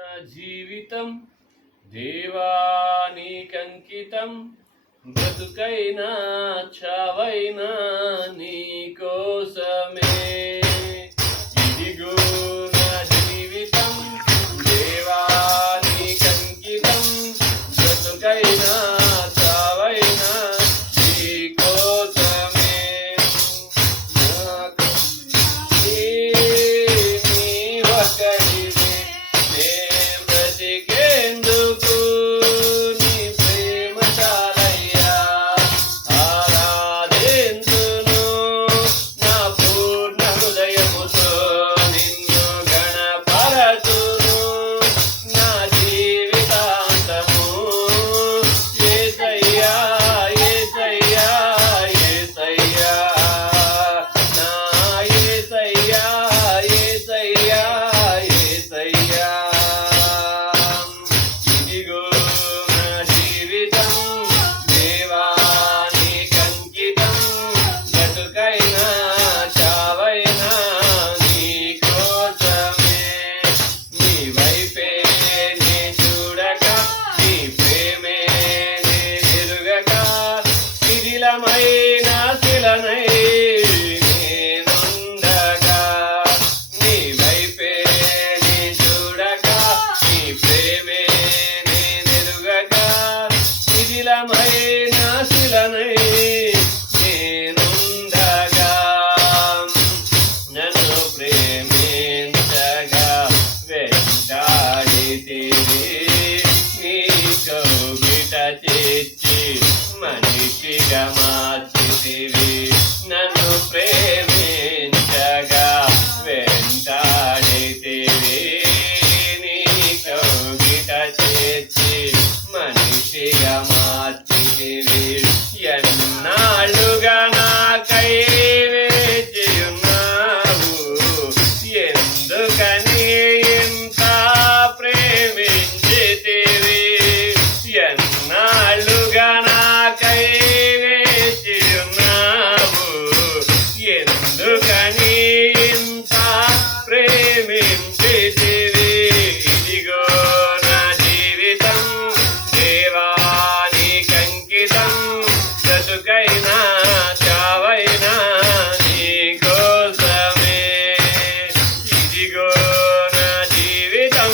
నా జీవితం దేవానికంకితం, బ్రతుకైనా చావైనా నీ కోసమే. ఇదిగో నా జీవితం దేవానికంకితం, బ్రతుకైనా చావైనా నీ కోసమే. నాకు నీ ఒక్కడివే నే బ్రతికేందుకు, నీ ప్రేమ చాలయ్యా. ఆరాధింతును నా పూర్ణ హృదయముతో, నిన్ను గణపరచును నా జీవితాంతము. యేసయ్యా యేసయ్యా యేసయ్యా, నా యేసయ్యా యేసయ్యా యేసయ్యా. ఇదిగో నా జీవితం దేవానికంకితం, బ్రతుకైనా చావైనా నీ కోసమే. నీ వైపే నే చూడక, నీ ప్రేమే నేనెరుగక, శిథిలమైన శిలనై నేనుండగా. నీ వైపే నే చూడక, నీ ప్రేమే నేనెరుగక, శిథిలమైన శిలనై నేనుండగా. నన్ను ప్రేమించగా వెంటాడితివి, నీ కౌగిట చేర్చి మనిషిగా మార్చితివి. నన్ను ప్రేమించగా వెంటాడితివి, నీ కౌగిట చేర్చి మనిషిగా మార్చితివి. ఎన్నాళ్ళుగా నాకై వేచియున్నావు, ఎందుకని ఇంత ప్రేమించితివి. ఎన్నాళ్ళుగా నాకై వేచియున్నావు, ఎందుకని ఇంత ప్రేమించితివి. ఇదిగో నా జీవితం దేవానికంకితం, బ్రతుకైనా చావైనా నీ కోసమే. ఇదిగో నా జీవితం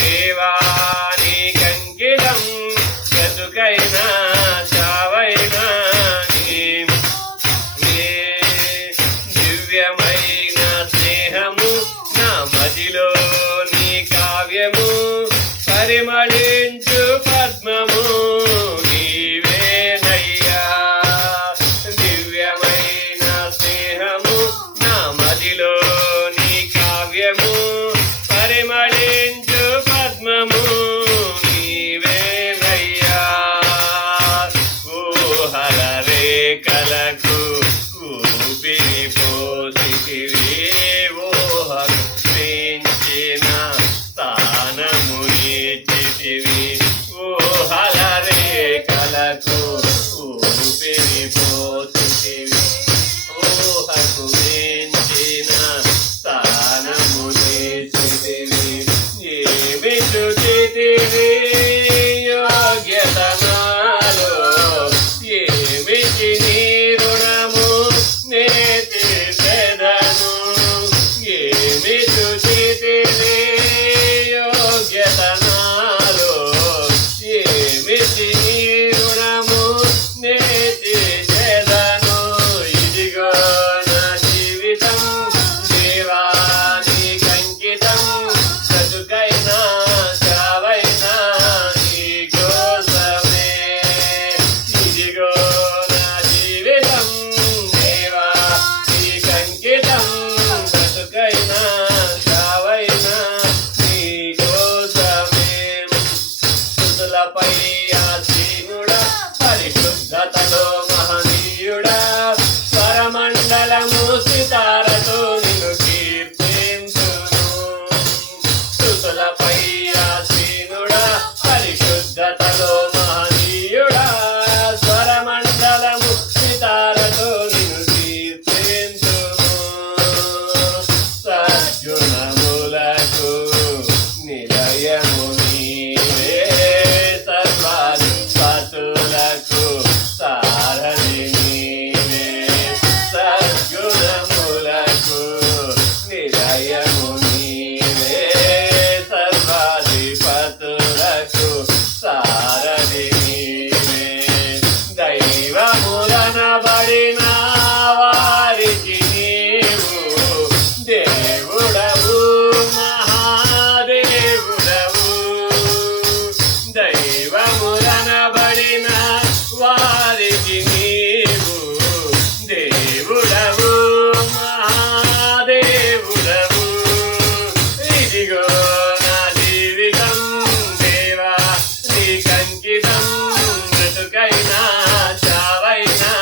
దేవానికంకితం, బ్రతుకైనా చావైనా నీ. దివ్యమైన స్నేహము నా మదిలో నీ కావ్యము, పరిమళించు పద్మము నీవేనయ్యా. దివ్యమైన స్నేహము నా మదిలో నీ కావ్యము, పరిమళించు పద్మము నీవేనయ్యా. ఊహల రేఖలకు ఊపిరి పోసితివి, ఊహకు మించిన స్థానము నీచితివి. ఊహల రేఖలకు ఊపిరి పోసితివి, ఊహకు మించిన స్థానము నీచితివి. ఏమి చూచితివి యోగ్యత నాలో, ఏమిటి నీ రుణము నే తీర్చెదను. ఏమి చూచితివి యోగ్యత నాలో, ఏమిటి నీ రుణము నే తీర్చెదను. ఇదిగో నా జీవితం దేవానికంకితం, బ్రతుకైనా చావైనా నీ కోసమే. ఇదిగో నా జీవితం దేవానికంకితం, బ్రతుకైనా చావైనా నీ కోసమే. స్తుతులపై ఆసీనుడా, పరిశుద్ధతలో మహనీయుడా, స్వరమండలము సితారతో నిన్ను కీర్తింతును. స్తుతులపై ఆసీనుడా, పరిశుద్ధతలో మహనీయుడా, స్వరమండలము సితారతో నిన్ను కీర్తింతును. సజ్జునములకు నిలయ నిలయము నీవే సర్వాధిపతులకు సారథి నీవే సద్గుణములకు నిలయము నీవే సర్వాధిపతులకు సారథి నీవే దైవములనబడిన వారికి నీవు దేవుడవు మహాదేవుడవు దైవములనబడిన వారికి నీవు దేవుడవు మహాదేవుడవు ఇదిగో నా జీవితం దేవా నీకంకితం బ్రతుకైనా చావైనా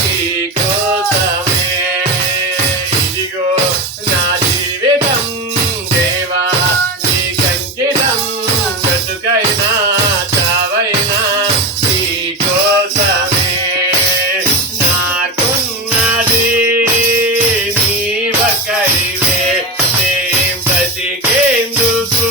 నీ కోసమే ఇదిగో నా జీవితం దేవా నీకంకితం బ్రతుకైనా చావైనా నీ కోసమే నాకున్నది నీ ఒక్కడివే నే బ్రతికేందుకు